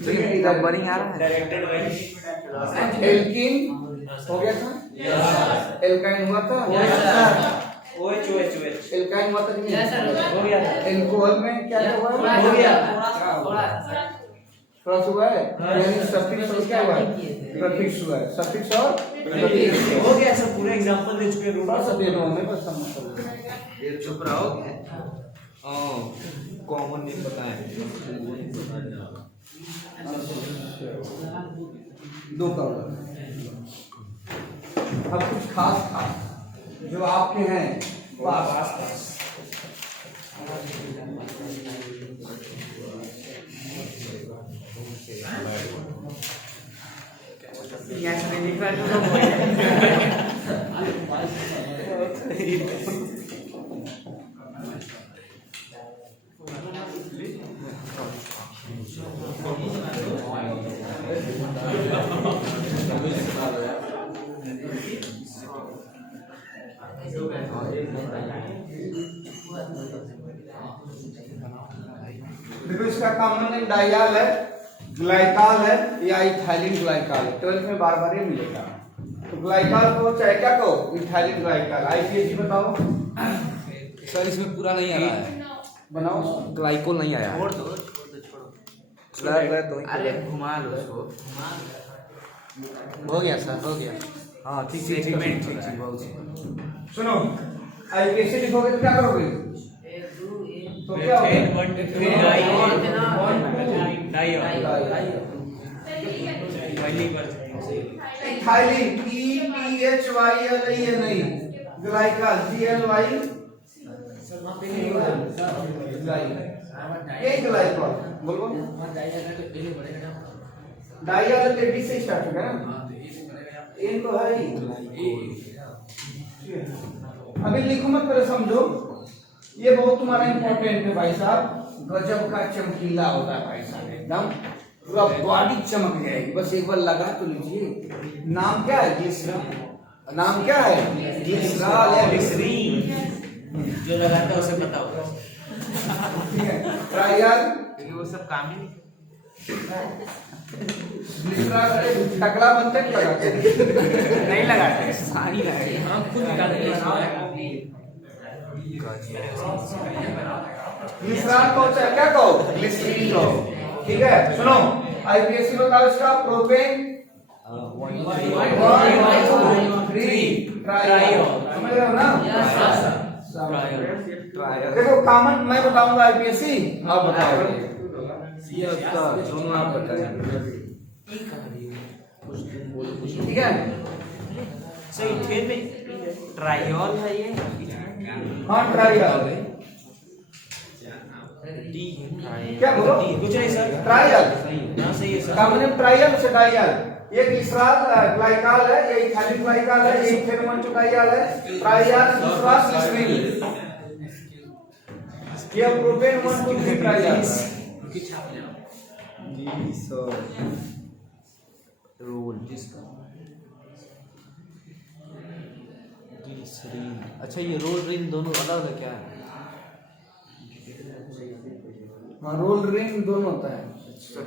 Numbering आ रहा है। Directed by alkene हो गया था, एल्काइन हुआ था, OH एल्काइन हुआ था कि नहीं? हो गया था। एल्कोहल में क्या हुआ है? हो गया थोड़ा सा हुआ है, यानी सफिक्स और क्या हुआ है? प्रीफिक्स हुआ है, सफिक्स और प्रीफिक्स हो गया सब पूरे एग्जांपल दे चुके हैं। थोड़ा सा दे दो हमें बस हम ये चुप रहोगे। कॉमन नहीं बताएं। दो करोड़। अब कुछ खास जो आपके हैं पास यहाँ से लिख रहा है देखो इसका कॉमन नेम डाइयाल है, ग्लाइकाल है या इथाइलिन ग्लाइकाल है। 12th में बार बार ये मिलेगा। तो ग्लाइकाल को चाहे क्या कहो, इथाइलिन ग्लाइकाल। आईपीएच बताओ सर, इसमें पूरा नहीं आ रहा है। बनाओ। ग्लाइकोल नहीं आया है। छोड़ दो छोड़ो। अरे घुमा लो उसको। हो गया सर, हो गया। हाँ ठीक है, ठीक बहुत। सुनो, आईपीएच लिखोगे तो क्या करोगे? तो क्या होगा? इथाइलिन EPHYL ये नहीं, ग्लाइकाल GLY ये ग्लाइकॉल बोलो। डाइयाल के डी से स्टार्ट होगा ना, इनको है ही। अभी लिखो मत, पहले समझो। ये बहुत तुम्हारा इंपॉर्टेंट है भाई साहब। गजब का चमकीला होता है भाई साहब, एकदम पूरा बॉडी चमक जाएगी। बस एक बार लगा तो लीजिए। नाम क्या है? ग्लिसरॉल। नाम क्या है? ग्लिसरॉल या ग्लिसरीन। जो लगाता है उसे पता होगा। ठीक है, ट्रायल वो सब काम ही नहीं। ग्लिसरॉल टकला बनते हैं लगाते हैं? नहीं लगाते, सारी लगाते। हम खुद निकालते हैं। ग्लिसरॉल को चाहे क्या कहो? ग्लिसरीन कहो। ठीक है, सुनो। आईपीएससी बताओ इसका प्रोपेन 1 2 3 ट्रायल। समझ रहे हो ना? देखो कॉमन मैं बताऊंगा आईपीएससी, आप बताओगे। दोनों आप बताइए। ठीक है, सही थे में ट्रायोल है ये। हाँ ट्रायल। डी क्या बोलो? कुछ नहीं सर, ट्रायल हां सही है सर। कॉमन नेम ट्रायल से डाइयल। ये ग्लिसरॉल ग्लाइकाल है, ये इथाइलिन ग्लाइकाल है, ये इथेनॉल डाइयल है। Triol glycerol glycerine. ये प्रोपेन 1 2 3 ट्रायल। रोल अच्छा, ये रोल रिंग दोनों अलग है क्या? हाँ, रोल रिंग दोनों होता है।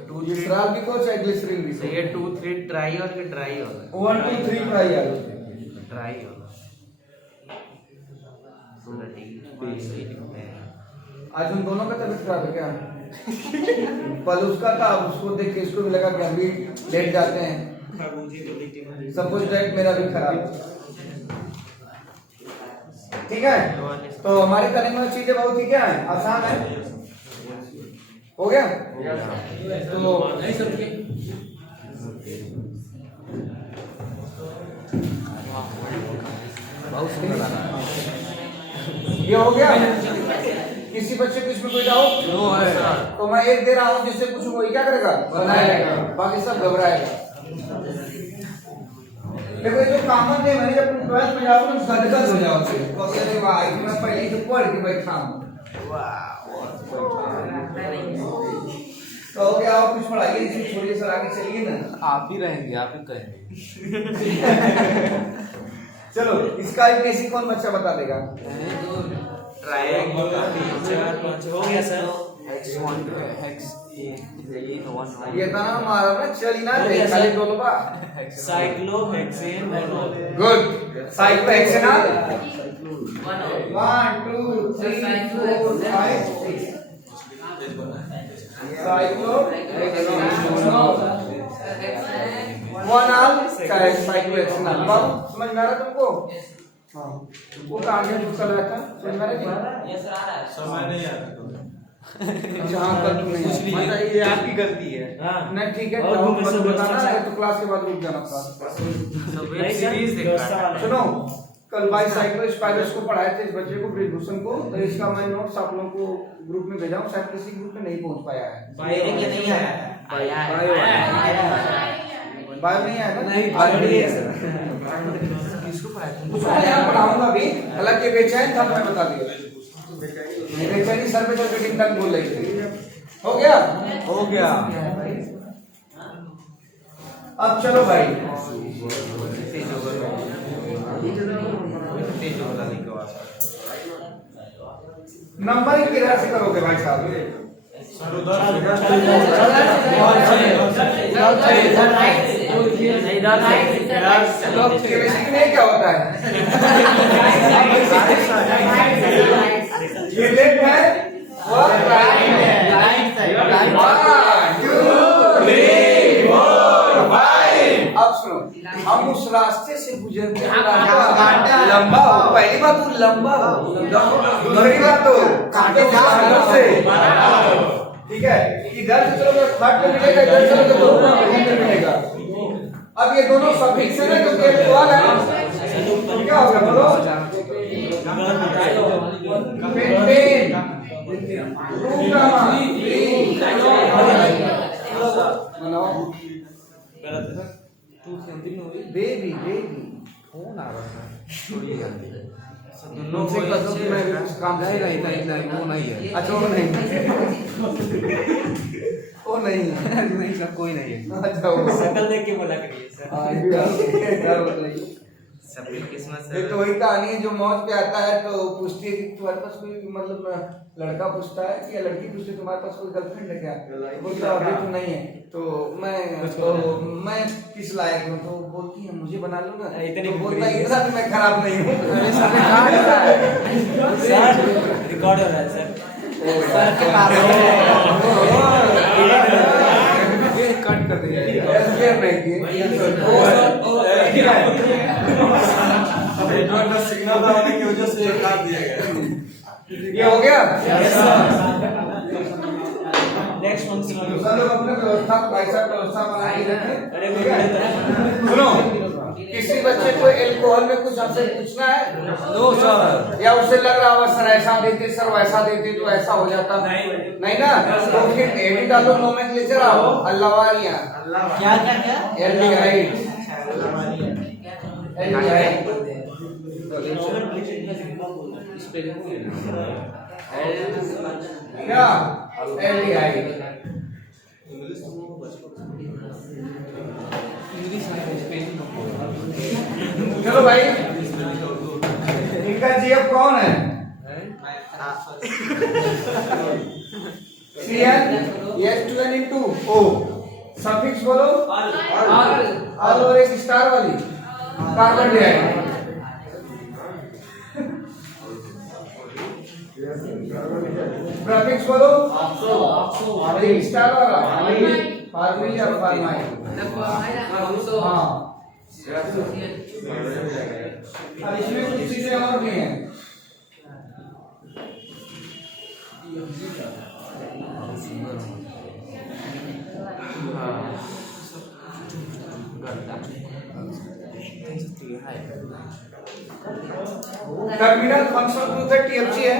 ग्लिसरॉल भी को चाहे ग्लिसरीन भी। ये 2 3 ट्रायोल के ट्रायोल 1 2 3 ट्रायल। ट्रायोल आज उन दोनों का तबीयत खराब है क्या? पल उसका था, उसको देख के इसको भी लगा कि हम भी लेट जाते हैं। सब कुछ डाइट मेरा भी खराब। ठीक है, तो हमारी करने वाली चीजें बहुत ही क्या है, आसान है। हो गया तो बहुत सुंदर लगा। ये हो गया। किसी बच्चे को इसमें कोई डाउट? नो है सर। तो मैं एक दे रहा हूँ, जिससे कुछ वही क्या करेगा, बनाएगा, बाकी सब घबराएगा। देखो ये जो कॉमन नेम है, जब तुम 12th में जाओगे ना गदगद हो जाओगे। तो कहते वाह, मैं पहले ही तो पढ़ के बैठा हूँ। तो क्या और कुछ पढ़ाइए, इसे छोड़िए सर, आगे चलिए ना। आप ही रहेंगे, आप ही कहेंगे। चलो, इसका आईपीएससी कौन बच्चा बता देगा? ट्रायंगल हो गया सर। हेक्स 1 हेक्स ये था ना हमारा ना चली ना रे खाली डोलबा साइक्लोहेक्सेन गुड साइक्लोहेक्सेनॉल 1 2 3 4 5 6 साइक्लोहेक्सेनॉल 1 आल साइक्लोहेक्सेनॉल समझ में आ रहा तुमको? हाँ वो कहाँ गया जो चल रहा था समझ में आ रहा है? समय नहीं आता जहाँ तक नहीं मतलब ये आपकी गलती है। नहीं ठीक है और तो घूमने से बताना बचना है तो क्लास के बाद रुक जाना क्लास वेब सीरीज देखा है। सुनो कल बाई साइक्लो स्पाइडर्स को पढ़ाए थे इस बच्चे को ब्रिजभूषण को तो इसका मैं नोट्स आप लोगों को ग्रुप में भेजा हूँ शायद किसी ग्रुप में नहीं पहुंच पाया है बायो नहीं आया बायो नहीं आया ना नहीं बायो नहीं है सर। किसको पढ़ाया उसको मैं यहाँ पढ़ाऊंगा भी हालांकि बेचैन था तो मैं बता दिया बेचैनी सर पे चल के टिंग बोल रही थी हो गया अब चलो भाई नंबरिंग किधर से करोगे भाई साहब केमिस्ट्री में क्या होता है ये लेफ्ट है और राइट है 1 2 3 4 5 अब सुनो हम उस रास्ते से गुजरते हैं लंबा हो पहली बात तो लंबा हो दूसरी बात तो कांटे से ठीक है इधर से चलोगे फ्लैट में मिलेगा इधर चलोगे तो मिलेगा अब ये दोनों सफिक्स है ना क्योंकि एक सवाल है ना क्या होगा बोलो पेंटेन बेबी बेबी फोन आ रहा है। दोनों से कसम मैं काम नहीं वो नहीं है। अच्छा वो नहीं वो नहीं है नहीं सर कोई नहीं है। अच्छा वो शकल देख के बोला करिए सर क्या बताइए सबकी किस्मत ये तो वही कहानी है जो मौज पे आता है तो पूछती है कि तुम्हारे पास कोई मतलब लड़का पूछता है कि या लड़की पूछती है तुम्हारे पास कोई गर्लफ्रेंड है क्या बोलता है अभी तो नहीं है तो मैं किस लायक हूँ तो बोलती है मुझे बना लो ना इतनी तो बोलता है इतना भी मैं खराब नहीं हूँ सर रिकॉर्ड हो रहा है सर सर के पास ये कट कर दिया सिग्नल दबाने की वजह से काट दिया गया ये हो गया नेक्स्ट फंक्शन सब लोग अपने व्यवस्था पैसा व्यवस्था बना के रखें सुनो किसी बच्चे को एल्कोहल में कुछ हमसे पूछना है नो सर या उसे लग रहा है सर ऐसा देते सर वैसा देते तो ऐसा हो जाता नहीं ना तो फिर एडी डालो नोमेनक्लेचर आओ अल्लाहवारिया क्या क्या क्या एल्डिहाइड एल्डिहाइड क्या एल्डिहाइड चलो भाई इनका जीएफ कौन है CN S2N into O suffix बोलो ऑल और एक स्टार वाली कार्बन डाइऑक्साइड प्रीफिक्स बोलो और एक स्टार वाला फार्मिल या फार्माइल हाँ अब इसमें कुछ चीजें और भी हैं टर्मिनल फंक्शनल ग्रुप है TFG है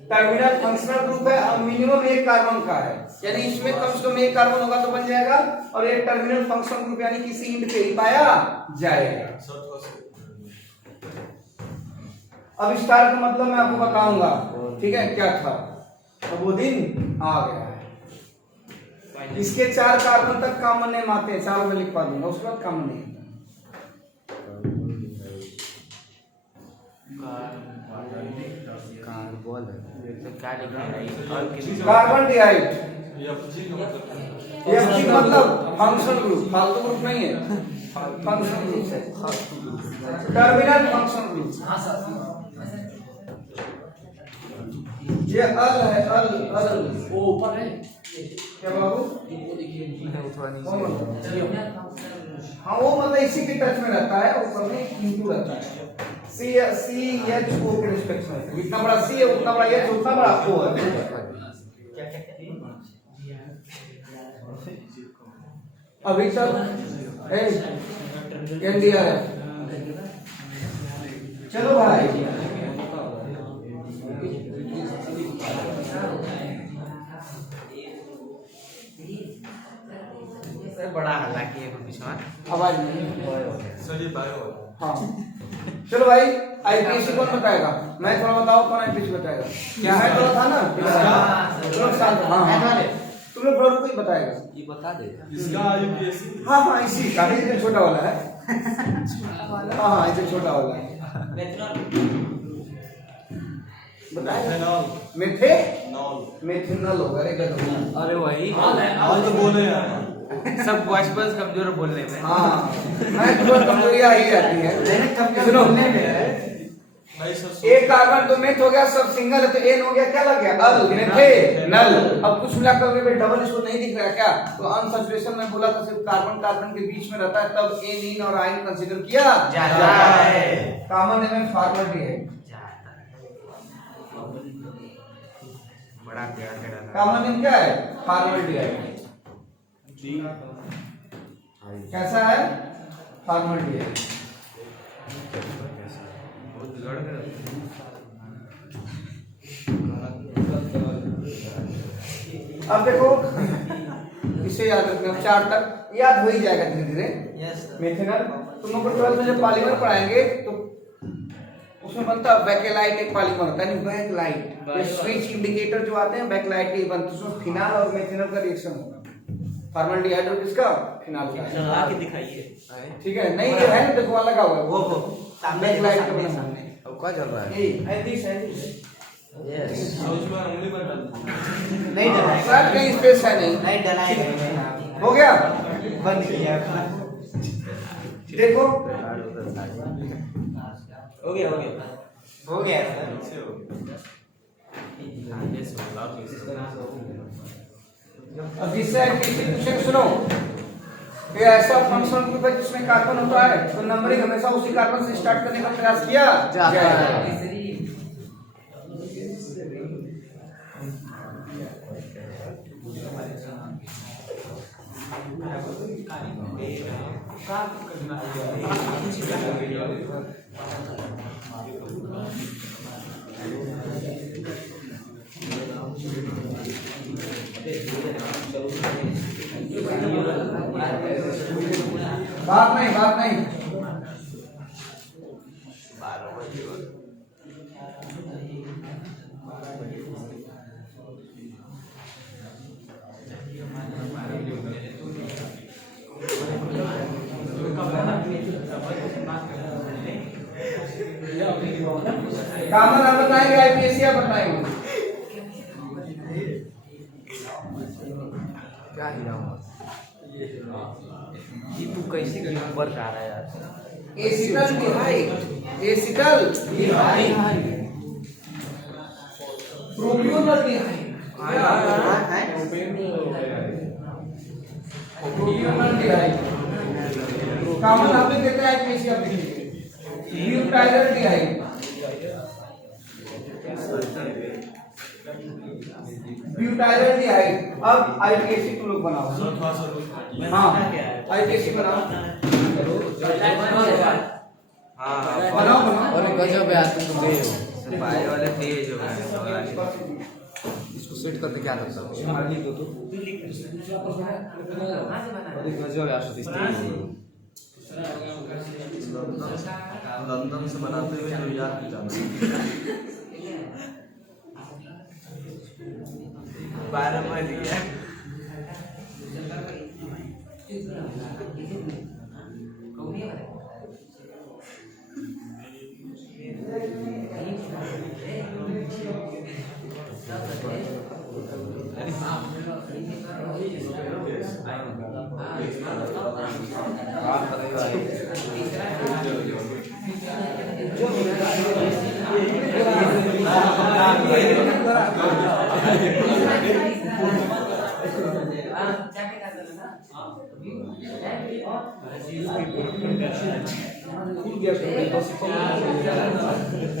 टर्मिनल फंक्शनल ग्रुप है और मिनिमम एक कार्बन का है यानी इसमें कम से कम एक कार्बन होगा तो बन जाएगा और एक टर्मिनल फंक्शनल ग्रुप यानी किसी इंड पे ही पाया जाएगा अब स्टार का मतलब मैं आपको बताऊंगा ठीक है क्या था तो वो दिन आ गया है इसके 4 कार्बन तक कॉमन नेम आते हैं 4 में लिखवा दूंगा उसके बाद common name carbon dioxide FG मतलब फंक्शन ग्रुप, फालतू ग्रुप नहीं है, फंक्शन ग्रुप है, टर्मिनल फंक्शन ग्रुप। ये अल है, अल अल वो ऊपर है क्या बाबू? थोड़ा नीचे। हाँ वो मतलब इसी के टच में रहता है, ऊपर में इंटू रहता है। सी सी एच ओ के रिस्पेक्ट में जितना बड़ा सी है उतना बड़ा एच, उतना बड़ा ओ है। अभी तक एनडीआरएफ। चलो भाई बड़ा हल्ला किए विश्वास आवाज नहीं। सही बायो हाँ चलो भाई, आईपीएससी कौन बताएगा? मैं थोड़ा बताओ कौन आईपीएससी बताएगा? क्या है तो था ना, हाँ तुम लोग थोड़ा कोई बताएगा। ये बता दे इसका यूपीएससी हाँ हाँ इसी का, इधर छोटा वाला है। हाँ हाँ इधर छोटा वाला है, बताएगा। मेथनॉल मेथिनल होगा रे गधो। अरे वही आज तो बोले यार सब बचपन कमजोर बोलने में। हाँ मैं थोड़ा कमजोरी आ ही जाती है। सुनो, भाई सब एक कार्बन तो मेथ हो गया, सब सिंगल है तो एन हो गया, क्या लग गया? अल मेथे नल। अब कुछ मिलाकर भी डबल इसको नहीं दिख रहा क्या? तो अनसैचुरेशन में बोला था सिर्फ कार्बन कार्बन के बीच में रहता है, तब एन इन और आयन कंसीडर किया जाता है। कॉमन एलिमेंट फॉर्मलिटी है। बड़ा प्यार है कॉमन नेम क्या है? फॉर्मलिटी है। कैसा है? फॉर्मलिटी है। अब देखो इसे याद रखना, 4 तक याद हो ही जाएगा धीरे धीरे। मेथिनल तुम लोग को 12th में जब पॉलीमर पढ़ाएंगे तो उसमें बनता है बैकेलाइट, एक पॉलीमर होता है, बैकलाइट। ये स्विच इंडिकेटर जो आते हैं बैकलाइट ही बनते हैं, उसमें फिनाल और मेथिनल का रिएक्शन होगा। फॉर्मल्डिहाइड और किसका? फिनाल का। चला के दिखाइए। ठीक है, नहीं ये है ना, देखो वहां लगा हुआ है वो बैकलाइट का बना सामने। अब क्या चल रहा है? ए दिस है यस सोच में उंगली पर डाल नहीं डला शायद कहीं स्पेस है नहीं। नहीं डला हो गया, बंद किया देखो हो गया हो गया से हो अब जिससे क्वेश्चन सुनो, ये ऐसा फंक्शन ग्रुप है जिसमें कार्बन होता है तो नंबरिंग हमेशा उसी कार्बन से स्टार्ट करने का प्रयास किया जाता है। बात नहीं कामन आप बताएंगे, आईपीएससी आप बताएंगे। क्या हिला हुआ? ये तू कैसे ऊपर जा रहा है यार? Acetal डिहाइड, acetal डिहाइड, प्रोपियोनल डिहाइड, प्रोपियोनल डिहाइड। कामन आपने कहते हैं आईपीएससी आप देखिए, ब्यूटाइल डिहाइड, ब्यूटाइल डिहाइड। अब आईपीएससी तुम लोग बनाओ। हाँ आईपीएससी बनाओ, बनाओ और गजब यार, तुम तो गए हो। पाए वाले तेज हो गए। इसको सेट करते क्या करता हूँ? गजब यार, सतीश तेज हो। लंदन से बनाते हुए न्यूयॉर्क भी जाना 12 बज गया।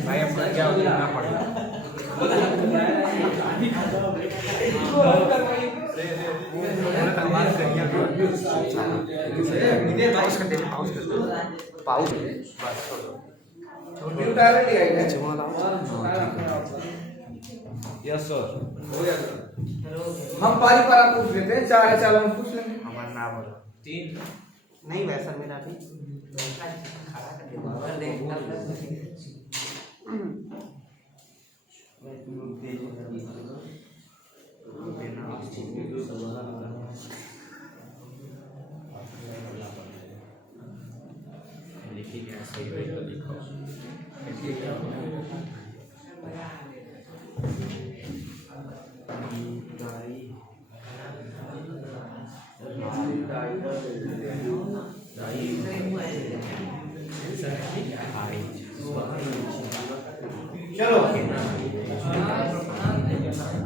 भाई अपना क्या करना पड़ेगा पाउस छोटी उतार ले आएगा यस सर हम पारी पारा पूछ लेते हैं, 4 है 4 हम पूछ लेंगे। हमारा नाम बोलो 3 नहीं वैसा मेरा भी चलो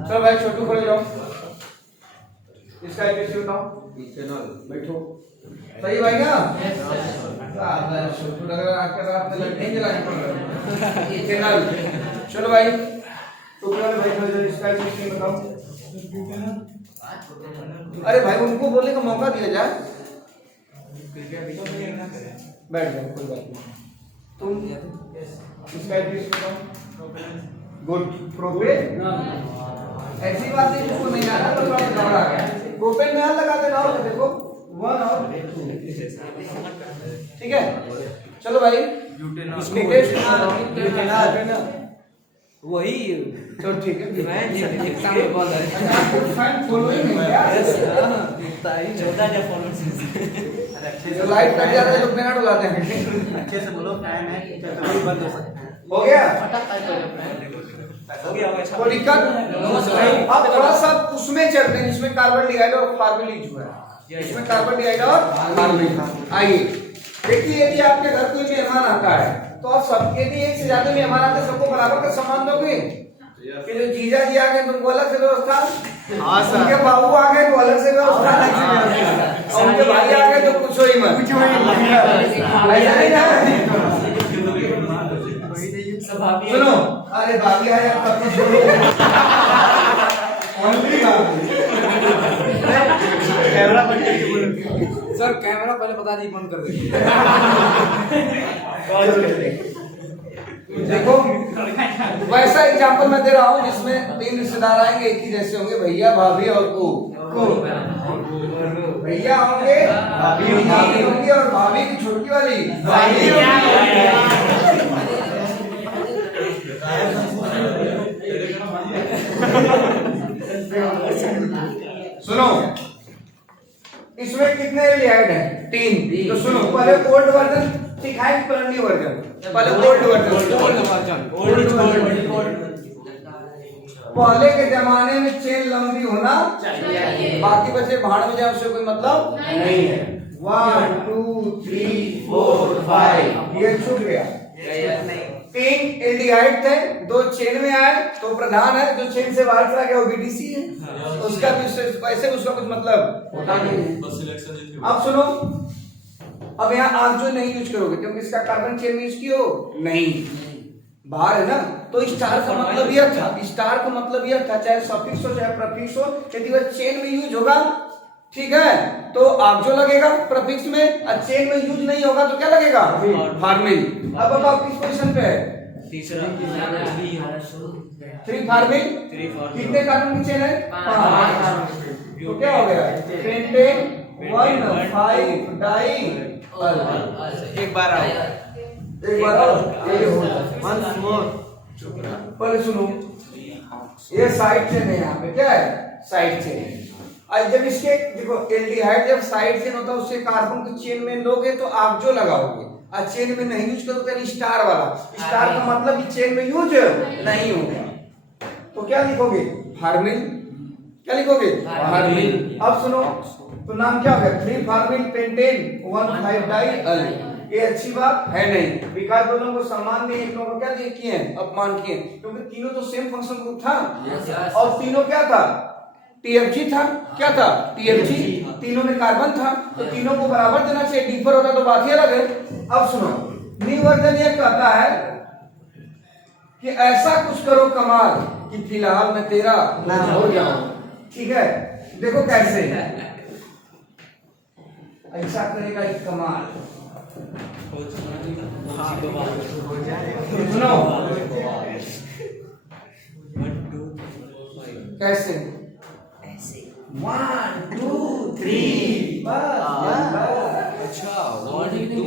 चलो भाई छोटू खड़े जाओ, इसका एड्रेस बताओ। बैठो सही भाई ना? छोटू लग रहा है आपने लड़के जलाने पड़ रहे चैनल। चलो भाई तो भाई खड़े जाओ, इसका एड्रेस बताओ। अरे भाई उनको बोलने का मौका दिया जाए। बैठ जाओ कोई बात नहीं। तुम इसका एड्रेस बताओ। गुड प्रोपेन ऐसी बात नहीं, तुमको नहीं आना तो थोड़ा घबरा गया। प्रोपेन में हाथ लगा देना और देखो 1 और 2 ठीक है। चलो भाई वही तो ठीक है एग्जाम में बोल रहे फाइन फॉलोइंग है क्या? 14 फॉलोअर्स जो लाइट कट जाता है लोग बिना डुलाते हैं। अच्छे से बोलो फैन है तो बंद हो सकता है। हो गया हो गया कोई दिक्कत? अब थोड़ा सा उसमें चलते हैं जिसमें कार्बन डाइऑक्साइड और फॉर्मेलिन हुआ है। इसमें कार्बन डाइऑक्साइड और फॉर्मेलिन। आइए देखिए, यदि आपके घर कोई मेहमान आता है तो आप सबके लिए एक से ज्यादा मेहमान आते हैं, सबको बराबर का सम्मान दोगे? कि जो जीजा जी आ गए तुमको अलग से व्यवस्था, उनके बाबू आ गए तो अलग से व्यवस्था, और उनके भाई आ गए तो पूछो ही मत। ऐसा नहीं ना? सुनो, अरे भाभी आया तब तो सुनो। कैमरा बंद करके बोलो। सर कैमरा पहले बता दी बंद कर दीजिए। देखो वैसा एग्जांपल मैं दे रहा हूँ जिसमें 3 रिश्तेदार आएंगे, एक ही जैसे होंगे, भैया भाभी और को भैया होंगे, भाभी होंगी और भाभी की छोटी वाली भाभी सुनो, इसमें कितने एल्डिहाइड हैं? 3। तो सुनो, पहले ओल्ड वर्जन सिखाएं, पहले न्यू वर्जन। पहले ओल्ड वर्जन। पहले के जमाने में चेन लंबी होना चाहिए, बाकी बचे भाड़ में जाए उससे कोई मतलब नहीं है। 1 2 3 4 5 ये छूट गया। 3 एल्डिहाइड थे, 2 चेन में आए तो प्रधान है, जो चेन से बाहर चला गया वो बीडीसी है, उसका भी वैसे उसका कुछ मतलब होता नहीं है। अब सुनो, अब यहाँ आप जो नहीं यूज करोगे क्योंकि इसका कार्बन चेन में यूज कियो नहीं, बाहर है ना, तो स्टार का मतलब यह था, स्टार का मतलब यह था, चाहे सफिक्स हो चाहे प्रीफिक्स हो, यदि वह चेन में यूज होगा ठीक है तो आप जो लगेगा प्रीफिक्स में, और चेन में यूज नहीं होगा तो क्या लगेगा? फॉर्मिल। अब आप किस पोजीशन पे है? तीसरा 3 फॉर्मिल। कितने कार्बन की चेन है? 5। तो क्या हो गया? Pentene 1 5 di. एक बार आओ, एक बार और ये हो once more। पहले सुनो, ये साइड चेन है, यहाँ पे क्या है? Side chain. आज जब इसके देखो एल्डिहाइड जब साइड चेन होता है उससे कार्बन की चेन में लोगे तो आप जो लगाओगे, और चेन में नहीं यूज करोगे तो स्टार वाला, स्टार का मतलब चेन में यूज नहीं होगा, तो क्या लिखोगे? फॉर्मिल। क्या लिखोगे? फार्मिल। अब सुनो, तो नाम क्या हो गया? 3 फार्मिल पेंटेन 1,5 डाई अल। ये अच्छी बात है नहीं। विकास दोनों को सम्मान दिए, इन लोगों को क्या दिए? किए हैं, अपमान किए, क्योंकि तीनों तो सेम फंक्शन ग्रुप था। और तीनों क्या था? TFG था। क्या था? TFG। तीनों में कार्बन था, तो तीनों को बराबर देना चाहिए। डिफर होता तो बात ही अलग है। अब सुनो, न्यू वर्जन ये कहता है कि ऐसा कुछ करो कमाल कि फिलहाल मैं तेरा ना हो जाऊं। ठीक है, देखो कैसे ऐसा करेगा एक कमाल। सुनो कैसे? 1 2 3 बस। अच्छा 1 2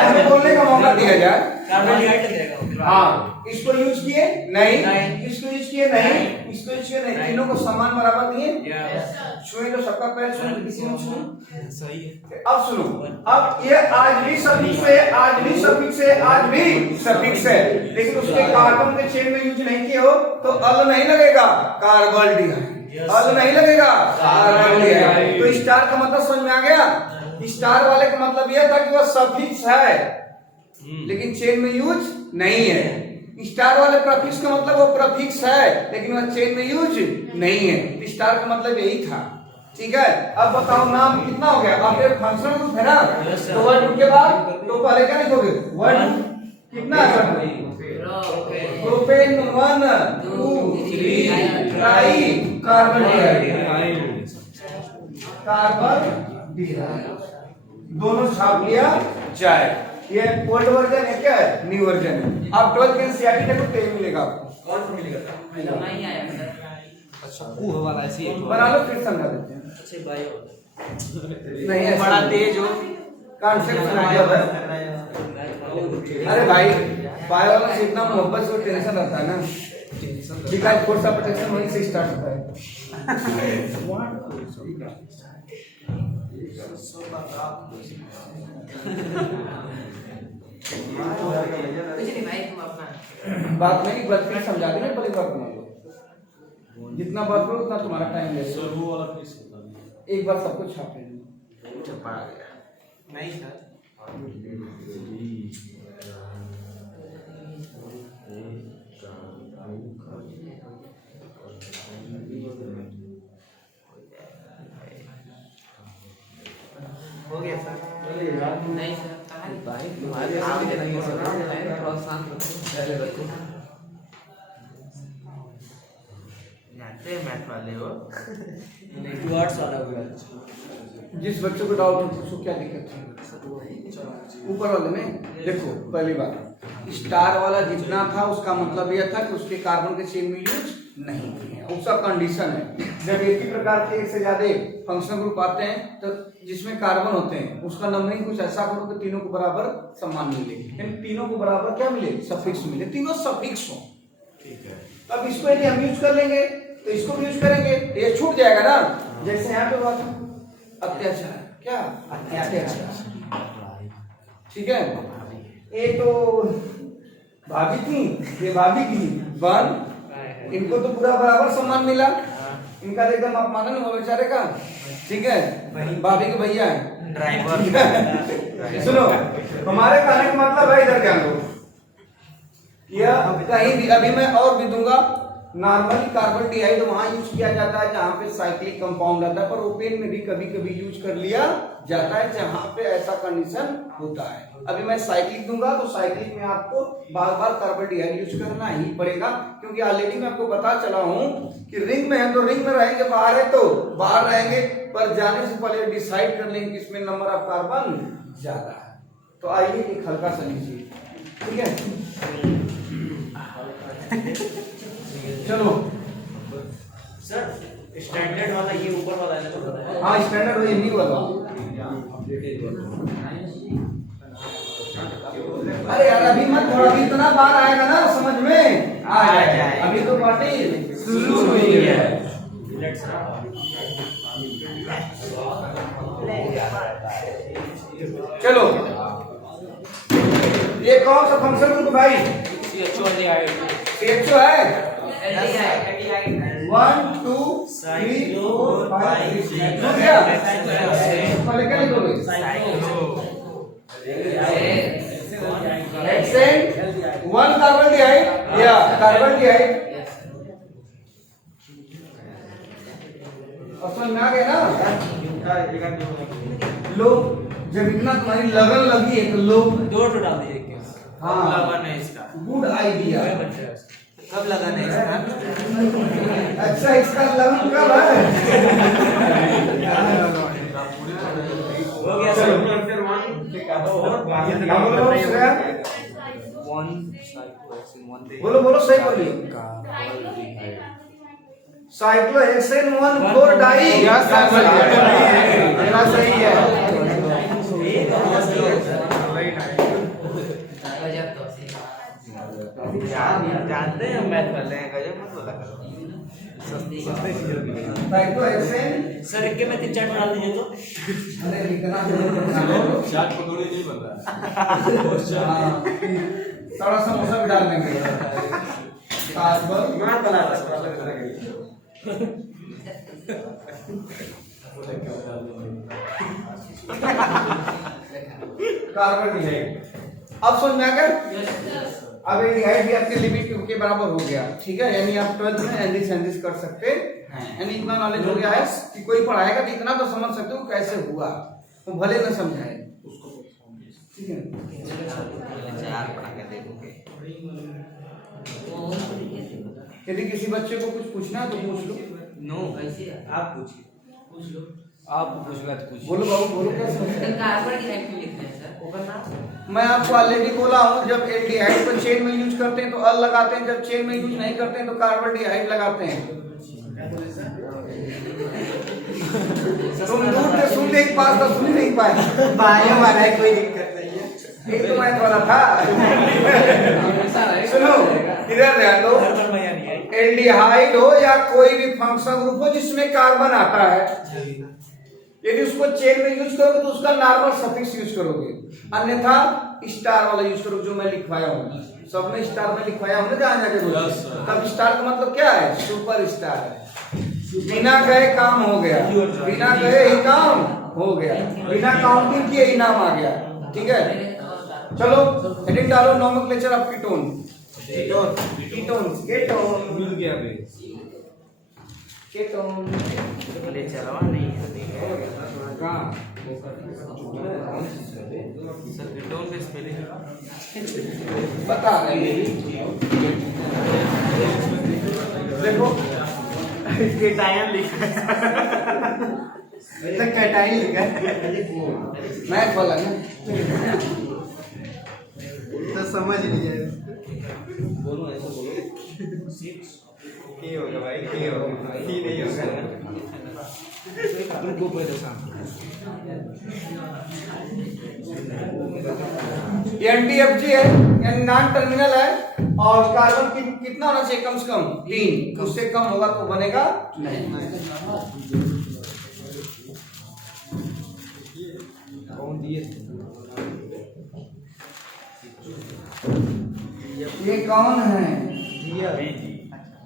हमें बोलने का मौका दिया जाए। कार्बन डाइऑक्साइड हाँ, इसको यूज किए नहीं, नहीं। इसको यूज किए नहीं, इसको यूज किए नहीं, तीनों को समान बराबर दिए। छुए तो सबका पैर छुए, किसी ने छुए। सही है। अब सुनो, अब ये आज भी सफिक्स है, आज भी सफिक्स है, आज भी सफिक्स है, लेकिन उसके कार्बन के चेन में यूज नहीं किए हो तो अल नहीं लगेगा, कार्बोल्डिहाइड। अल नहीं लगेगा, कार्बोल्डिहाइड। तो स्टार का मतलब समझ में आ गया? स्टार वाले का मतलब यह था कि वह सफिक्स है लेकिन चेन में यूज नहीं है। स्टार वाले प्रफिक्स का मतलब वो प्रफिक्स है लेकिन वह चेन में यूज नहीं है। स्टार का मतलब यही था। ठीक है, अब बताओ नाम कितना हो गया? अब ये फंक्शन ग्रुप है ना, तो वर्ड के बाद तो पहले क्या लिखोगे? वर्ड कितना है? Propane 1 2 3 try carbon dioxide, carbon dioxide दोनों छाप लिया जाए। ये ओल्ड वर्जन है, क्या है? न्यू वर्जन है। आप 12 के सीआरटी देखो तो मिलेगा आपको। कौन सा मिलेगा? नहीं आया अच्छा वो वाला ऐसे ही बना लो, फिर समझा देते हैं। अच्छे भाई नहीं ऐसा बड़ा तेज हो, कॉन्सेप्ट समझ है। अरे भाई, बायो वाला से इतना मोहब्बत से टेंशन रहता है ना, बिकॉज़ फोर्स ऑफ प्रोटेक्शन वहीं से स्टार्ट होता है। कुछ नहीं भाई, तुम अपना बात नहीं, बात फिर समझा देंगे, पहले बात बना लो। जितना बात करो उतना तुम्हारा टाइम लगेगा। वो वाला पीस होता है। एक बार सब कुछ छाप लेंगे। छपा गया नहीं सर। हो गया सर? नहीं सर, भाई तुम्हारे सामने नहीं हो रहा है, थोड़ा शांत रखो, पहले रखो। जानते हैं मैथ वाले हो, वर्ड्स वाला हुआ। जिस बच्चों को डाउट हो उसको क्या दिक्कत है? ऊपर वाले में देखो, पहली बात स्टार वाला जितना था उसका मतलब यह था कि उसके कार्बन के चेन में यूज नहीं किए, उसका कंडीशन है। जब एक ही प्रकार के एक से ज्यादा फंक्शनल ग्रुप आते हैं तो जिसमें कार्बन होते हैं उसका नंबरिंग कुछ ऐसा करो कि तीनों को बराबर सम्मान मिले, यानी तीनों को बराबर क्या मिले? सफिक्स मिले, तीनों सफिक्स हो। ठीक है, अब इसको यदि हम यूज कर लेंगे तो इसको भी यूज करेंगे, ये छूट जाएगा ना। जैसे यहाँ पे बात अत्याचार, क्या अत्याचार, ठीक है। एक तो भाभी थी, ये भाभी की बन, इनको तो पूरा बराबर सम्मान मिला, इनका एकदम अपमान हुआ बेचारे का। ठीक है, भाभी के भैया है ड्राइवर। सुनो, हमारे कहने का मतलब है, इधर ध्यान दो, यह कहीं भी अभी मैं और भी दूंगा। नॉर्मली कार्बन डाइऑक्साइड वहां यूज किया जाता है जहां पे साइक्लिक कंपाउंड आता है, पर ओपेन में भी कभी कभी यूज कर लिया जाता है जहां पे ऐसा कंडीशन होता है। अभी मैं साइक्लिक दूंगा तो साइक्लिक में आपको बार बार कार्बन डाइऑक्साइड यूज करना ही पड़ेगा, क्योंकि ऑलरेडी मैं आपको बता चला हूं कि रिंग में है तो रिंग में रहेंगे, बाहर है तो बाहर रहेंगे, पर जाने से पहले डिसाइड कर लेंगे किसमें नंबर ऑफ कार्बन ज्यादा है। तो आइए एक हल्का सा लीजिए, ठीक है। चलो सर स्टैंडर्ड वाला ये ऊपर वाला है तो हाँ, स्टैंडर्ड वही नहीं वाला। अरे यार अभी मत, थोड़ा भी इतना बार आएगा ना समझ में आ जाए। अभी तो पार्टी शुरू हुई है। चलो, ये कौन सा फंक्शन ग्रुप भाई? CH1 डाइऑक्साइड CHO है 1 2 3 4 5 6 हो गया पहले क्या लिखोगे हेक्सेन 1 कार्बन डाइऑक्साइड या कार्बन डाइऑक्साइड ऑप्शन में आ गया ना लो जब इतना तुम्हारी लगन लगी है तो लो दो डाल दीजिए क्या हाँ लगन है इसका गुड आइडिया कब लगन है इसका अच्छा इसका लगन कब है हो गया चलो बोलो बोलो सही बोलिए साइक्लोहेक्सेन 1,4 डाई मेरा सही है जानते हैं मैथ वाले हैं गजब मत बोला करो साइक्लोहेक्सेन सर एक के में 3-4 डाल दीजिए तो अरे लिखना चाट पकौड़ी नहीं बन रहा थोड़ा समोसा भी डाल देंगे मार बना कार्बन डाइऑक्साइड अब समझ में आ गया अब एल्डिहाइड भी आपके लिमिट के बराबर हो गया ठीक है यानी आप 12th में एंडिस कर सकते हैं यानी इतना नॉलेज हो गया है कि कोई पढ़ाएगा तो इतना तो समझ सकते हो कैसे हुआ वो भले न समझाए ठीक है यदि किसी बच्चे को कुछ पूछना है तो पूछ लो नो आप पूछिए आप पूछना तो पूछिए बोलो बाबू बोलो क्या समझ कार्बन की एक्टिव लिखते हैं सर मैं आपको ऑलरेडी बोला हूँ जब एल्डिहाइड को चेन में यूज करते हैं तो अल लगाते हैं जब चेन में यूज नहीं करते हैं तो कार्बन डाइऑक्साइड लगाते हैं तुम दूर से सुन एक पास तो सुन नहीं पाए बायो वाला है कोई दिक्कत नहीं है ये तो मैथ वाला था सुनो इधर ध्यान दो एल्डिहाइड हो या कोई भी फंक्शन ग्रुप हो जिसमें कार्बन आता है यदि उसको चेन में यूज करोगे तो उसका नॉर्मल सफिक्स यूज करोगे अन्यथा स्टार वाला यूज करोगे जो मैं लिखवाया हूँ सबने स्टार में लिखवाया हूँ ना जहाँ जाके तब स्टार का मतलब क्या है सुपर स्टार है बिना गए काम हो गया बिना गए ही काम हो गया बिना काउंटिंग किए इनाम आ गया ठीक है चलो हेडिंग डालो nomenclature of ketone ketone ketone मिल गया बे कीटोन ले चलवा नहीं है कहाँ सर कीटोन पे स्पेलिंग बता रहे हैं देखो केटायन लिखा है इधर कैटाइन लिखा है मैथ वाला ना तो समझ लिया बोलो ऐसा बोलो की होगा भाई की होगा की नहीं होगा तुमको पहले शाम ये एनटीएफजी है यानी नॉन टर्मिनल है और कार्बन कितना होना चाहिए कम से कम 3 उससे कम होगा तो बनेगा नहीं कौन दिए ये कौन है जी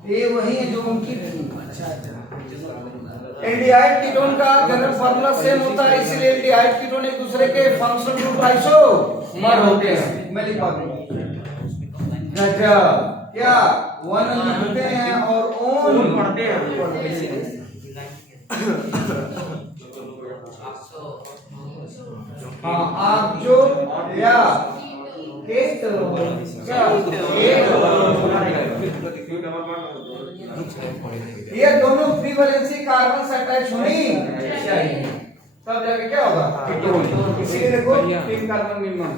ये वही है जो उनकी एल्डिहाइड कीटोन का जनरल फार्मूला सेम होता है इसीलिए एल्डिहाइड कीटोन एक दूसरे के फंक्शनल ग्रुप आइसोमर होते हैं मैं लिखवा दूंगा गजब क्या वन लिखते हैं और ओन पढ़ते हैं हाँ आप जो या केट क्या ये दोनों फ्री वैलेंसी कार्बन से अटैच होनी चाहिए तब जाके क्या होगा कीटोन इसीलिए देखो 3 carbon minimum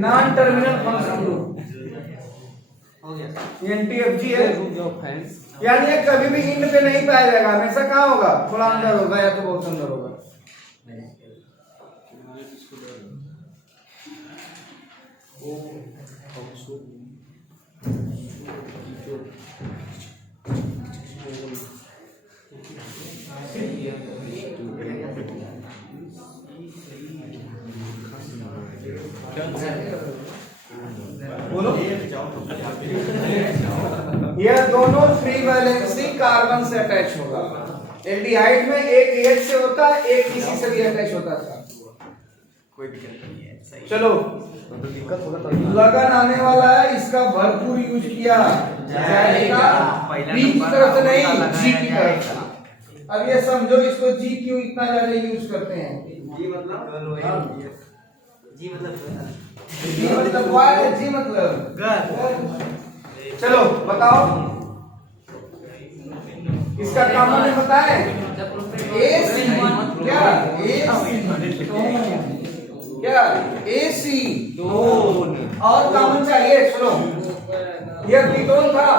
non terminal function group NTFG है यानी ये कभी भी इंड पे नहीं पाया जाएगा हमेशा कहाँ होगा थोड़ा अंदर होगा या तो बहुत अंदर होगा यह दोनों फ्री वैलेंसी कार्बन से अटैच होगा। एल्डिहाइड में एक एच से होता है, एक किसी से भी अटैच होता था। कोई दिक्कत नहीं है, सही। चलो तो दिक्कत होगा तो लगन आने वाला है, इसका भरपूर यूज किया जाएगा। बी की तरफ से नहीं, जी की तरफ से। अब ये समझो इसको जी क्यों इतना ज्यादा यूज करते हैं। जी मतलब जी मतलब वाई है, जी मतलब घर। चलो बताओ, इसका कॉमन है बताएं। ए सी क्या, ए सी क्या, ए सी और कॉमन चाहिए। सुनो, यह कीटोन था,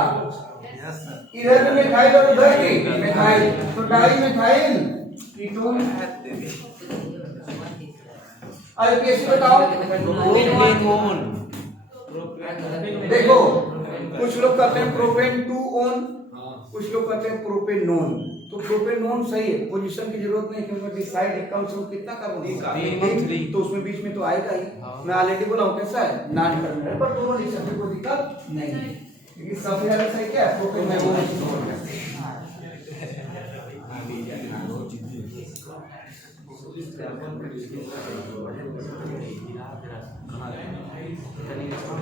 इधर में मिथाइल और उधर की मिथाइल, तो डाई मिथाइल कीटोन। आईपीएसी बताओ। देखो, कुछ लोग कहते हैं प्रोपेन 2 ओन, कुछ लोग कहते हैं प्रोपेनोन। तो प्रोपेनोन सही है, पोजीशन की जरूरत नहीं, क्योंकि डिसाइड कम से कम कितना कार्बन, तो उसमें बीच में तो आएगा ही। मैं ऑलरेडी बोला हूं कैसा है, नॉन टर्मिनल, पर दोनों लिख सकते, कोई दिक्कत नहीं है। क्योंकि सबसे ज्यादा सही क्या है, प्रोपेनोन।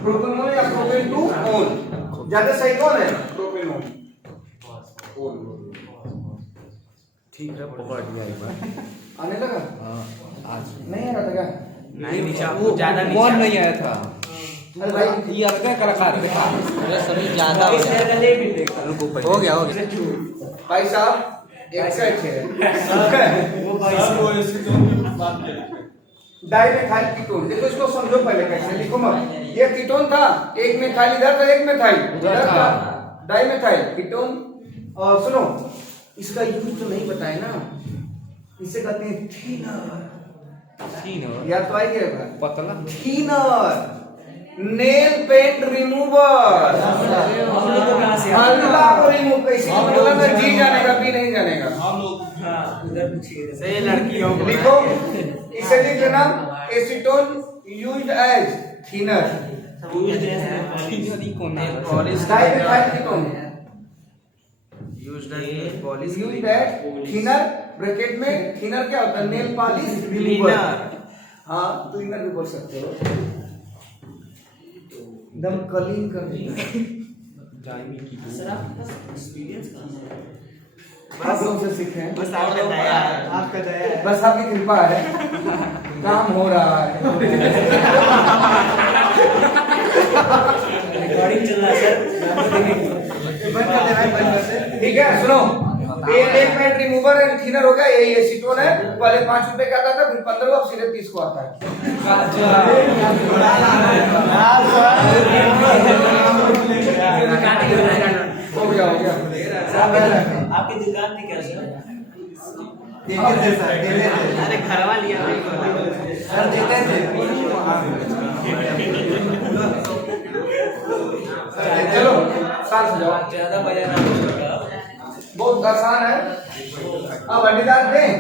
प्रोपेनोन या प्रोपेन 2 ओन, ज्यादा सही कौन है, प्रोपेनोन। ठीक है, पकड़ लिया एक बार। आने लगा? आज नहीं आ रहा था क्या? नहीं नीचा, वो ज्यादा कौन नीचा नहीं आया था। अरे भाई ये अलग कलाकार देखा, अरे सभी ज्यादा हो गया। हो गया भाई साहब, एक सेट है डाइमेथाइल कीटोन। देखो इसको समझो पहले कैसे, लिखो मत। ये कीटोन था, एक मिथाइल इधर था, एक मिथाइल उधर था, डाइमेथाइल कीटोन। और सुनो, इसका यूज तो नहीं बताए ना, इसे कहते हैं थीनर। या तो आई गया पतला थीनर, नेल पेंट रिमूवर। हल्का को रिमूव कैसे बोला ना, जी जानेगा, बी नहीं जानेगा। सही लड़कियों को लिखो, इसे लिख देना, acetone used as thinner. Dimethyl ketone used as polish used as thinner, bracket में थीनर क्या होता है, नेल पॉलिश रिमूवर। हाँ, क्लीनर भी बोल सकते हो, एकदम क्लीन कर दिया। आप लोग से सीखे हैं, बस आपका दया है, आपका दया है। बस आपकी कृपा है, काम हो रहा है। रिकॉर्डिंग चल रहा है सर, बंद कर दे भाई, बंद कर दे। ठीक है, सुनो, एक पेंट रिमूवर एंड थिनर हो गया, यही एसीटोन है। पहले 5 रुपए का आता था, फिर 15, अब सीधे 30 को आता है। हो गया आपकी दुकान थी क्या सर? अरे घरवा लिया सर, देते थे। चलो शांत हो जाओ, ज्यादा बजाना बहुत आसान है। अब हड्डीदार दें,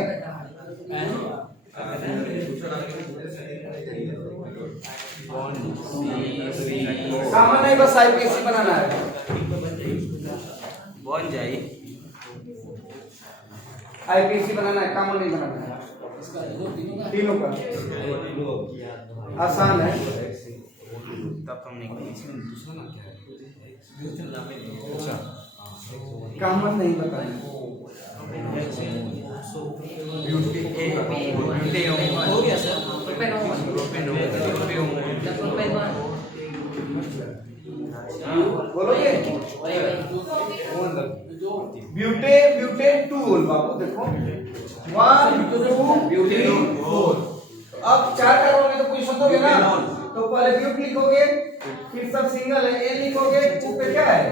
सामान नहीं, बस आईपीएसी बनाना है। बन जाए, आईपीएसी बनाना है, कामन नहीं बनाना है। तीनों का आसान है। तब हम नहीं अच्छा कामन नहीं बताना। हो गया सर। बोलोगे ब्यूटे ब्यूटेन 2 बाबू, देखो 1 2 3 4। अब 4 करोगे तो कुछ सोचोगे ना, तो पहले ब्यूट लिखोगे, फिर सब सिंगल है, ए लिखोगे, ऊपर क्या है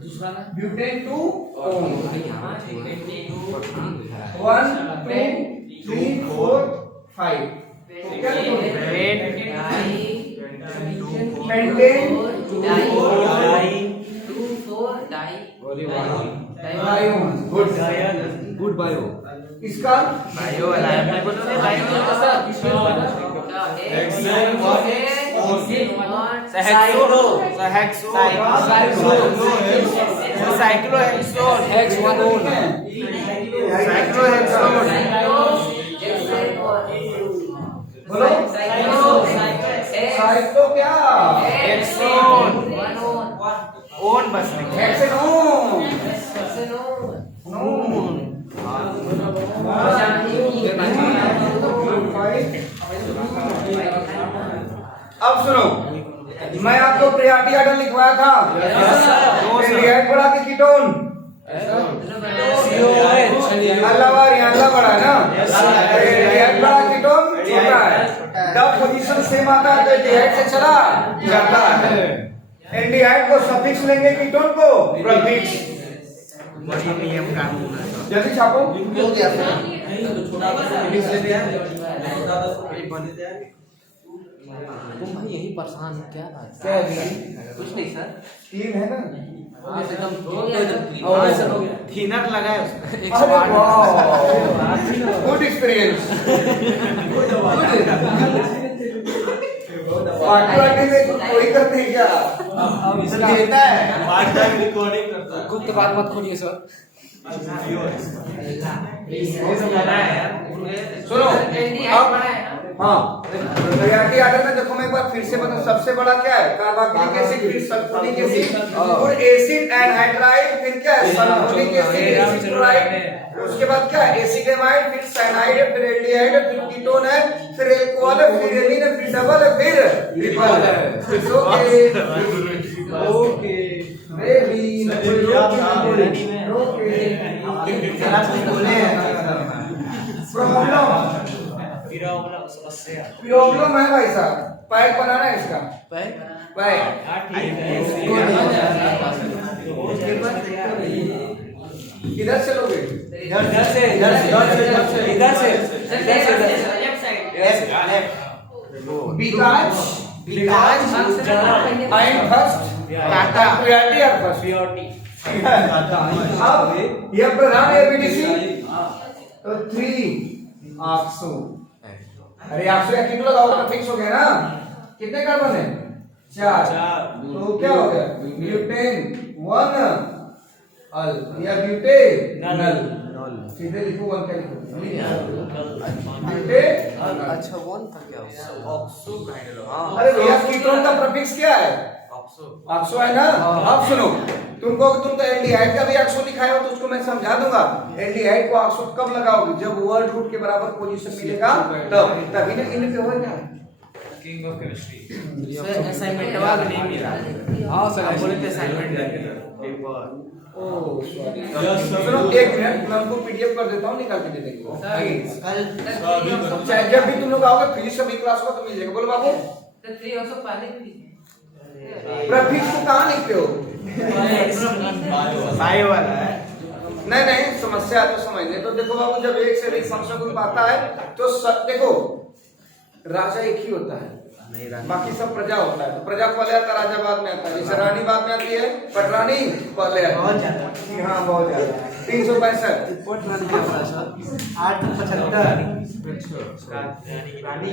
दूसरा ना ब्यूटेन 2 ओन। 1 2 3 4 5। तो क्या लिखोगे, पेंटेन 2 गुड बायो। इसका बायो वाला है, अपने को तो बायो बोलो साइक्लो क्या ओन बस नहीं अब सुनो, मैं आपको प्रियाटी आर्डर लिखवाया था एल्डिहाइड बड़ा कि कीटोन अल्लाह यहाँ बड़ा है ना एल्डिहाइड बड़ा कीटोन छोटा है जब पोजीशन सेम आता है तो एल्डिहाइड से चला जाता है एल्डिहाइड को सफिक्स लेंगे कीटोन को प्रीफिक्स बड़ी नियम कानून है जल्दी छापो तुम भाई यही परेशान हो क्या बात क्या है अभी? कुछ नहीं सर तीन है ना हाँ एकदम थिनर लगाए उसमें अरे वाह गुड एक्सपीरियंस पार्टी में कोई करते हैं क्या देता है पार्ट टाइम रिकॉर्डिंग करता है गुप्त बात मत खोलिए सर सुनो अब हाँ प्रियाटी आर्डर में देखो मैं एक बार फिर से बताऊं सबसे बड़ा क्या है कार्बोक्सिलिक एसिड फिर सल्फ्यूरिक एसिड और एसिड एनहाइड्राइड फिर क्या है सल्फ्यूरिक एसिड एसिड क्लोराइड उसके बाद क्या है एसिड एमाइड फिर साइनाइड फिर एल्डिहाइड फिर कीटोन है फिर अल्कोहल है फिर एमीन है फिर डबल है फिर ट्रिपल है ओके रेडी प्रॉब्लम है भाई साहब पैक बनाना है इसका पैक किधर से लोगे इधर से विकास एंड फर्स्ट टाटा प्रियोरिटी और फर्स्ट अब ये प्रधान एबीडीसी तो 3 ऑक्सो अरे ऑक्सो या कितना लगाओगे तो फिक्स हो गया ना कितने कार्बन है 4 तो क्या हो गया ब्यूटेन 1 अल या ब्यूटेनल सीधे लिखो 1 क्या लिखो ब्यूटेन अच्छा वन था क्या ऑक्सो अरे भैया कीटोन का प्रीफिक्स क्या है ऑक्सो है ना अब सुनो तुम तो एल्डिहाइड का भी ऑक्सो लिखा है तो उसको मैं समझा दूंगा एल्डिहाइड को ऑक्सो कब लगाओगे जब वर्ड रूट के बराबर पोजीशन मिलेगा तब तभी ना इन पे होएगा किंग ऑफ केमिस्ट्री असाइनमेंट वाला नहीं मिला हाँ सर बोले थे असाइनमेंट पेपर सुनो एक मिनट मैं आपको पीडीएफ कर देता हूँ निकाल के दे देंगे चाहे जब भी तुम लोग आओगे फिजिक्स सभी क्लास को तो मिल जाएगा बोलो बाबू प्रीफिक्स को कहाँ लिखते हो बायो वाला है नहीं समस्या तो समझने तो देखो बाबू जब एक से अधिक फंक्शन ग्रुप आता है तो देखो राजा एक ही होता है बाकी सब प्रजा होता है तो प्रजा पहले आता है राजा बाद में आता है जैसे रानी बाद में आती है पटरानी पहले आती है हाँ बहुत ज्यादा 365 पटरानी क्या होता है सर 875 रानी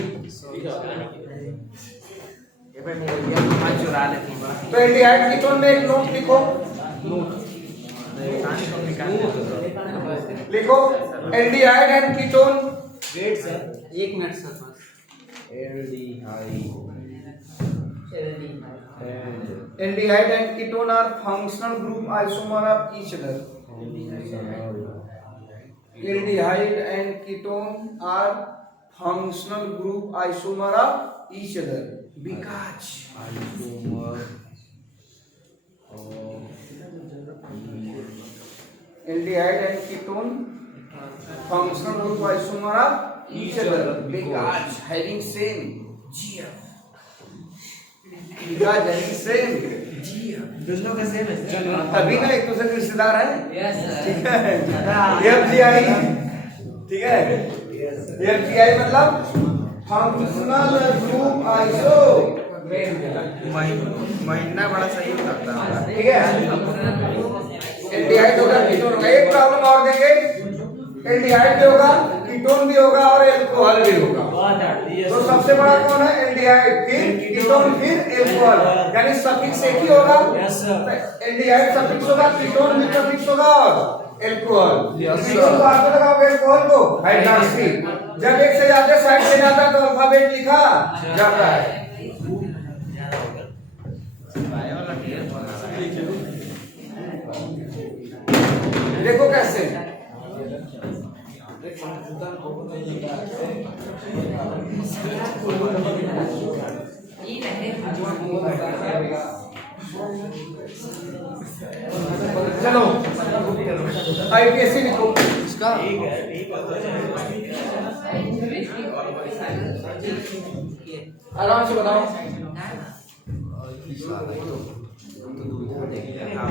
ये पे मोरिया मैं चुरा लेती हूं तो एल्डिहाइड कीटोन में एक नोट लिखो लिखो aldehyde and ketone wait sir 1 minute sir Aldehyde and ketone are functional group isomer of each other. Aldehyde and ketone are functional group isomer of each other. Because aldehyde and ketone functional group isomer of each other. Because having same GF. because having same दोनों का same है तभी ना एक दूसरे के रिश्तेदार हैं यस सर ठीक है FGI ठीक है FGI मतलब फंक्शनल ग्रुप आइसो महीना बड़ा सही होता है ठीक है एल्डिहाइड होगा कीटोन होगा एक प्रॉब्लम और देंगे एल्डिहाइड भी होगा कीटोन भी होगा और अल्कोहल भी होगा तो सबसे बड़ा कौन है? एल्डिहाइड, फिर कीटोन, फिर एल्कोहल, यानी सफिक्स एक ही होगा। एल्डिहाइड सफिक्स होगा, कीटोन भी सफिक्स होगा और एल्कोहल। कीटोन को आगे लगाओगे, एल्कोहल को हाइड्रॉक्सी। जब एक से ज्यादा साइड से जाता है तो अल्फाबेट लिखा जाता है। देखो कैसे चलो आईपीएससी लिखो इसका। आराम से बताओ।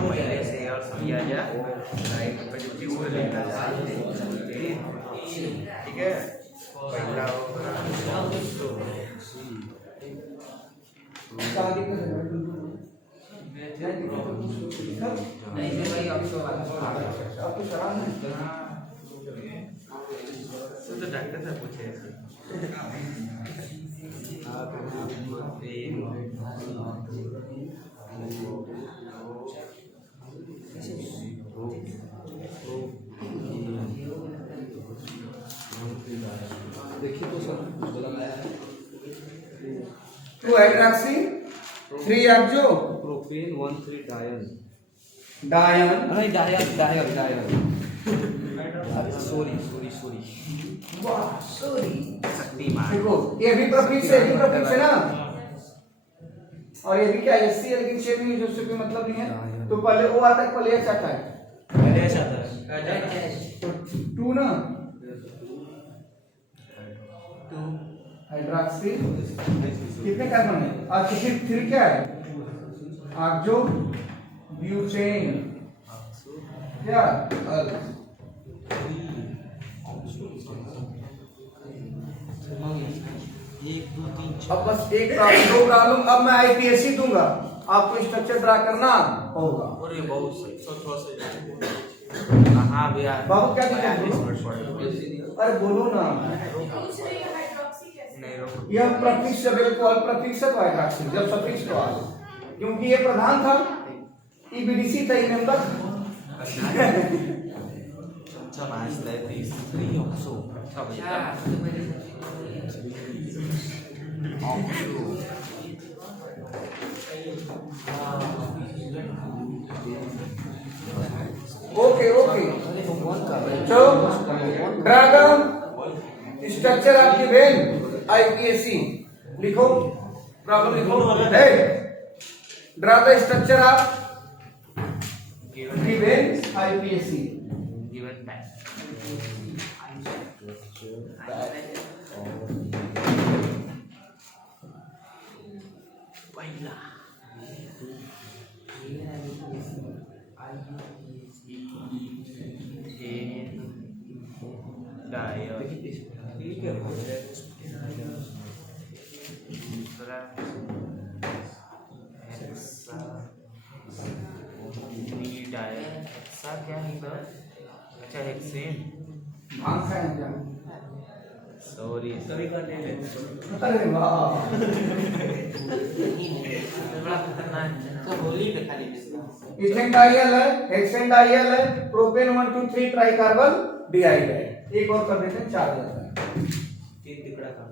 पहले से और समझा जा ठीक है। पहला तो डॉक्टर से पूछे देखिए तो sir two hydroxy, 3 oxo propane 1,3 diene. डायन, नहीं डायल सॉरी शक्तिमान देखो ये भी प्रफिक्स है ना, और ये भी क्या है? सी लेकिन शेप में जो से कोई मतलब नहीं है। तो पहले ओ आता है, पहले एच आता है। तो 2 ना, हाइड्रॉक्सी कितने कार्बन है? और फिर क्या है? ऑक्सो ब्यूटेन, क्या अब बस एक प्रॉब्लम, 2 प्रॉब्लम। अब मैं आईपीएससी दूंगा, आपको स्ट्रक्चर ड्रा करना होगा। और ये बहुत कहाँ भी बाबू क्या दिक्कत है? अरे बोलो ना। नहीं रोक यह प्रफिक्स जब एल्कोहल प्रफिक्स है तो हाइड्रॉक्सी, जब सफिक्स तो आ, क्योंकि ये प्रधान था, ईबीडीसी था, मेंबर। अच्छा मैच ले 3 ऑक्सो अच्छा भैया ओके ओके, तो dragon structure of given IPSC लिखो, प्रॉब्लम लिखो। है draw the structure of given IPSC. Given time पहला ठीक है। दूसरा हेक्सा क्या है इधर? अच्छा हेक्सेन, भांग खाए क्या? सॉरी सभी का ले ले। अरे वाह, बड़ा खतरनाक तो होली पे खाली इथेन डाइयल है, हेक्सेन डाइयल है, प्रोपेन 1 2 3 ट्राइकार्बन डिहाइड है। एक और कर देते हैं, 4 जाता है। 3 टुकड़ा कर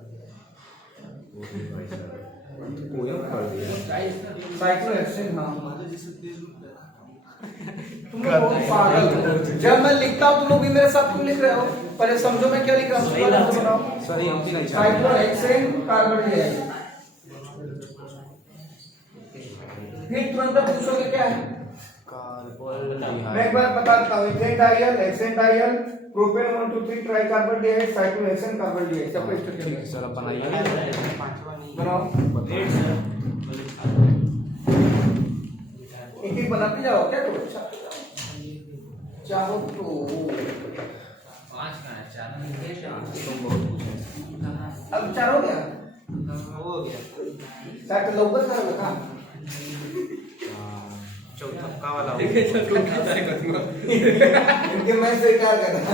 साइक्लोहेक्सेन। हाँ तुम लोग बहुत पागल हो। जब मैं लिखता हूँ तुम लोग भी मेरे साथ क्यों लिख रहे हो? पहले समझो मैं क्या लिख रहा हूँ, उसके बाद बनाओ। सॉरी हम नहीं साइक्लोहेक्सेन कार्बन डिहाइड, फिर तुरंत पूछोगे क्या है? मैं एक बार बताता हूँ। Ethane diol, hexane diol, propane 1 2 3 tricarbon dehyde, cyclohexane carbon dehyde, सबका स्ट्रक्चर सर अब बनाइए। बनाओ। एक एक बनाते जाओ, क्या करो? चाहो तो 5 का है 4 अब 4 हो गया। हो गया। साइड लौकर करोगे काम। चौथक्का वाला इनके मैं स्वीकार करता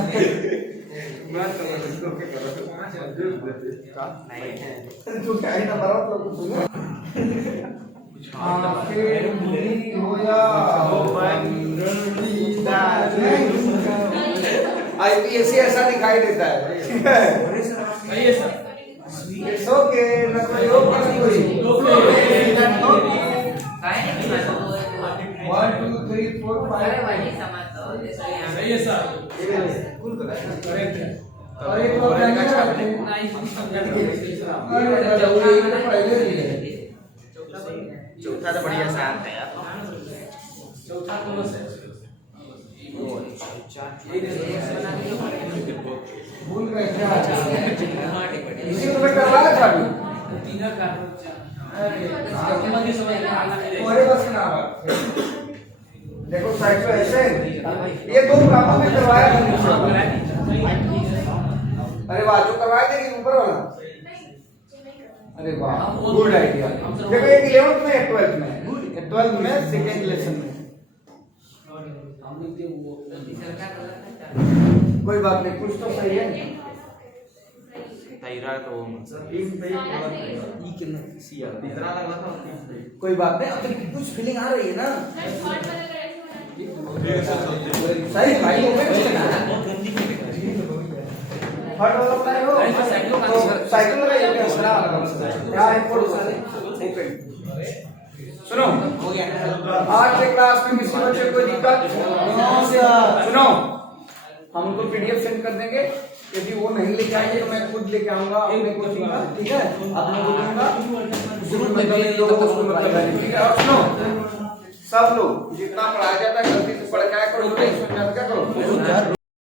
तू क्या है नंबर ऑफ लोग सुनो आंखें भूली हो या आईपीएससी ऐसा दिखाई देता है इट्स ओके ना कोई ओके ना कोई 1 2 3 4 5 सही है सर और एक और क्या पहले ही है चौथा तो बढ़िया शांत है यार चौथा कौन सा है भूल गए क्या इसी को मैं करवाया था अभी तीनों का तुम्हारे बस का नाम है देखो साइड पे ऐसे ये दो कामों में करवाया था अरे वाह जो करवाए थे कि ऊपर वाला अरे वाह गुड आइडिया देखो एक 11th में 12th में 12th में सेकंड लेसन में कोई बात नहीं कुछ तो सही है तैरा तो कोई बात नहीं अब कुछ फीलिंग आ रही है ना सही भाई हो गए हट वाला प्लान हो साइकिल लगाइए क्या सरा क्या है फोटो सारे ओपन सुनो आज के क्लास में किसी बच्चे को कोई दिक्कत सुनो हम उनको पीडीएफ सेंड कर देंगे यदि वो नहीं लेके आएंगे तो मैं खुद लेके आऊंगा अपने को दूंगा ठीक है आप लोगों को दूंगा ग्रुप में भी लोगों को मतलब है ठीक है और सुनो सब लोग जितना पढ़ाया जाता है गलती से पढ़ के आया करो नहीं समझा क्या करो